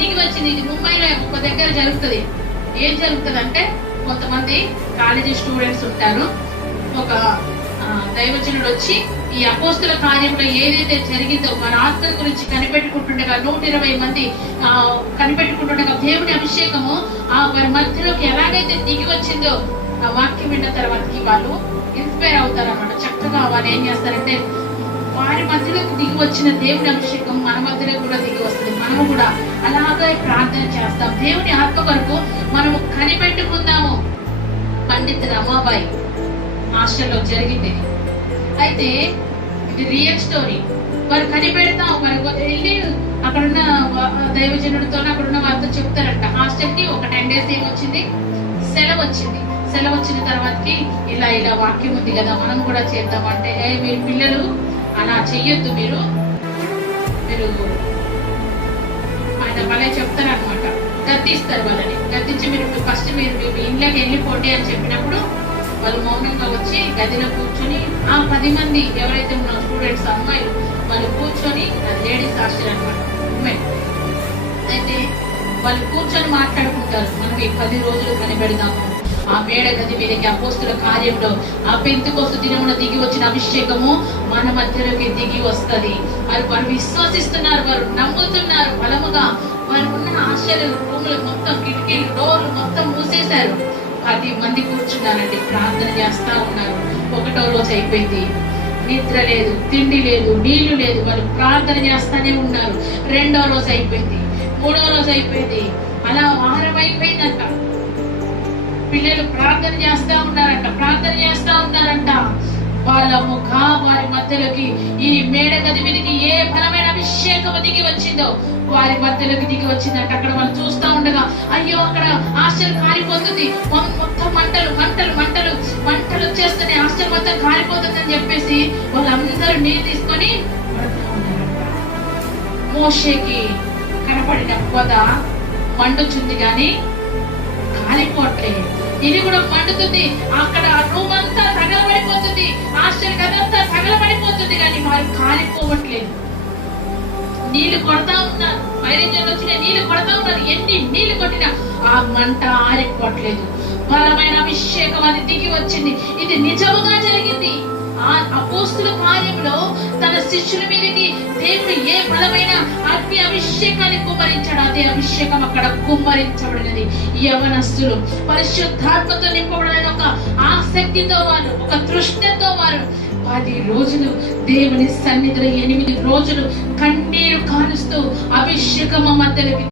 దిగి వచ్చింది. ఇది ముంబైలో ఒక దగ్గర జరుగుతుంది. ఏం జరుగుతుంది అంటే, కొంతమంది కాలేజీ స్టూడెంట్స్ ఉంటారు. ఒక దైవజనుడు వచ్చి ఈ అపోస్తుల కార్యంలో ఏదైతే జరిగిందో మన ఆత్మ గురించి కనిపెట్టుకుంటుండగా 120 మంది కనిపెట్టుకుంటుండగా దేవుని అభిషేకము వారి మధ్యలోకి ఎలాగైతే దిగి వచ్చిందో ఆ వాక్యం విన్న తర్వాతకి వాళ్ళు ఇన్స్పైర్ అవుతారు అన్నమాట. చక్కగా వాళ్ళు ఏం చేస్తారంటే, వారి మధ్యలోకి దిగి వచ్చిన దేవుని అభిషేకం మన మధ్యలో కూడా దిగి వస్తుంది. మనము కూడా అలాగే ప్రార్థన చేస్తాం. దేవుని ఆత్మ కొరకు మనము కనిపెట్టుకుందాము. పండిత్ రమాబాయి హాస్టల్లో జరిగింది. అయితే ఇది రియల్ స్టోరీ. వారు కనిపెడతాం, వారు వెళ్ళి అక్కడున్న దైవజనుడితో అక్కడున్న వారితో చెప్తారంట. హాస్టల్ కి ఒక 10 days ఏమొచ్చింది, సెలవు వచ్చింది. సెలవు వచ్చిన తర్వాతకి ఇలా వాక్యం ఉంది కదా, మనం కూడా చేద్దామంటే, మీరు పిల్లలు అలా చెయ్యొద్దు, మీరు ఆయన భలే చెప్తారనమాట. గద్దిస్తారు వాళ్ళని. గద్దించి మీరు ఫస్ట్ మీరు మీ ఇంట్లోకి వెళ్ళిపోండి అని చెప్పినప్పుడు వాళ్ళు మౌనంగా వచ్చి గదిలో కూర్చొని ఆ 10 మంది ఎవరైతే ఉన్న స్టూడెంట్స్ అమ్మాయిలు వాళ్ళు కూర్చొని, లేడీస్ హాస్టల్ అనమాట, ఉమెన్. అయితే వాళ్ళు కూర్చొని మాట్లాడుకుంటారు, మనం ఈ 10 రోజులు కనిపెడదాము. ఆ మేడ గది మీదకి అపోస్తుల కార్యంలో ఆ పెంతెకోస్తు దినమున దిగి వచ్చిన అభిషేకము మన మధ్యలోకి దిగి వస్తుంది. వారు విశ్వసిస్తున్నారు, వారు నమ్ముతున్నారు బలముగా. వారు ఉన్న హాస్టల్ రూములు మొత్తం, కిటికీలు, డోర్లు మొత్తం మూసేశారు. 10 మంది కూర్చున్నారండి, ప్రార్థన చేస్తా ఉన్నారు. 1వ రోజు అయిపోయింది, నిద్ర లేదు, తిండి లేదు, నీళ్లు లేదు, వాళ్ళు ప్రార్థన చేస్తానే ఉన్నారు. 2వ రోజు అయిపోయింది, 3వ రోజు అయిపోయింది, అలా వారం అయిపోయిందంట. పిల్లలు ప్రార్థన చేస్తా ఉన్నారంట. వారి మధ్యలోకి ఈ మేడ గది మీదకి ఏ బలమైన అభిషేకం దిగి వచ్చిందో వారి మధ్యలోకి దిగి వచ్చిందంట. అక్కడ వాళ్ళు చూస్తా ఉండగా, అయ్యో అక్కడ హాస్టల్ కాలిపోతుంది, మొత్తం మంటలు వచ్చేస్తున్నాయి, హాస్టల్ మొత్తం కాలిపోతుంది అని చెప్పేసి వాళ్ళందరూ నీరు తీసుకొని పడుతూ ఉన్నారంట. మోషేకి కనపడిన పొద మండుచుంది కానీ కాలిపోవట్లేదు. ఇది కూడా మండుతుంది, అక్కడ రూమ్ అంతా తగలబడిపోతుంది, హాస్టల్ గదంతా తగలబడిపోతుంది, కానీ వారు కాలిపోవట్లేదు. నీళ్లు కొడతా ఉన్నారు, వైరంజన్లు వచ్చిన నీళ్లు కొడతా ఉన్నారు. ఎన్ని నీళ్లు కొట్టినా ఆ మంట ఆరిపోవట్లేదు. బలమైన అభిషేకం అది దిగి వచ్చింది. ఇది నిజముగా జరిగింది. ఆ అపోస్తుల కార్యంలో తన శిష్యుల మీదకి దేవుడు ఏ బలమైన అగ్ని అభిషేకాన్ని కుమ్మరించాడు, అదే అభిషేకం అక్కడ కుమ్మరించబడినది. యవనస్తులు పరిశుద్ధాత్మతో నింపబడిన ఒక ఆసక్తితో వారు, ఒక తృష్ణతో వారు 10 రోజులు దేవుని సన్నిధిలో 8 రోజులు కన్నీరు కానుస్తూ అభిషేకం మధ్యలోకి